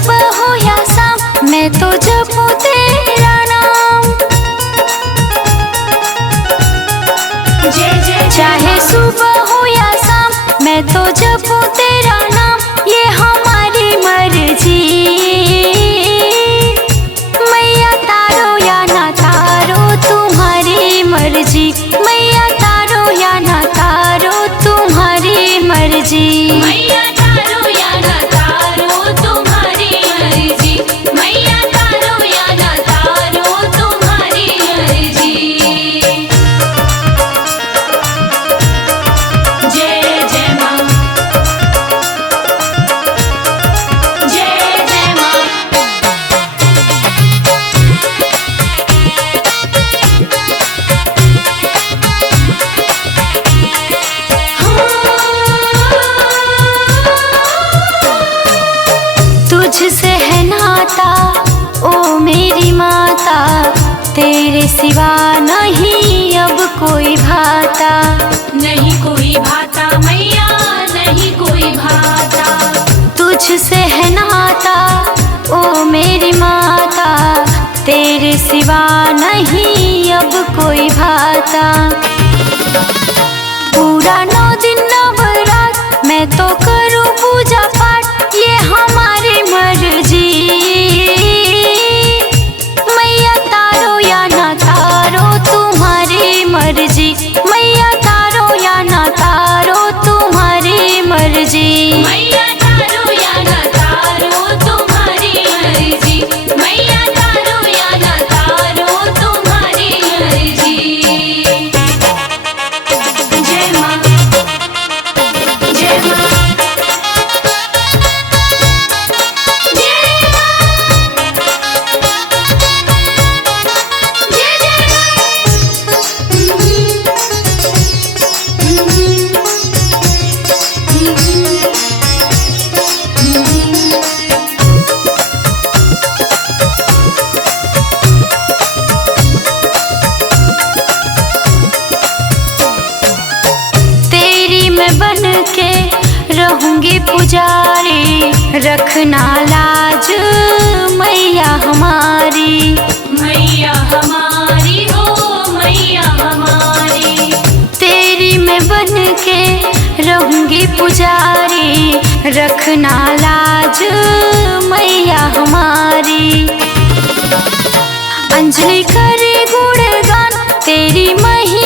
सुबह हो या शाम मैं तो जपूं तेरा नाम। चाहे सुबह हो या शाम मैं तो जपूं तेरा नाम, ये हमारी मर्जी। मैया तारो या ना तारो तुम्हारी मर्जी, मैया तारो या ना तारो तुम्हारी मर्जी। मैया तारो या ना तारो तुम्हारी मर्जी, मैया तारो या ना तारो तुम्हारी मर्जी। जय जय माँ, जय जय माँ। तुझसे है नाता ओ मेरी माता, तेरे सिवा नहीं अब कोई भाता। नहीं कोई भाता मैया, नहीं कोई भाता। तुझसे है नाता ओ मेरी माता, तेरे सिवा नहीं अब कोई भाता। पूरा 9 दिन नवरात मैं तो करूँ पूजा पाठ, ये हमारी मर्जी। मैया तारो या ना तारो तुम्हारी मर्जी, मैया तारो या ना तारो तुम्हारी मर्जी। मैया तारो या ना तारो तुम्हारी मर्जी, मैया तारो या ना तारो तुम्हारी मर्जी। जय माँ, जय माँ, जय तेरी मैं बन के रहूंगी पुजारी, रखना लाज मैया हमारी। मैया हमारी हो, मैया हमारी। तेरी मैं बन के रहूंगी पुजारी, रखना लाज मैया हमारी। अंजलि करे गुणगान तेरी मही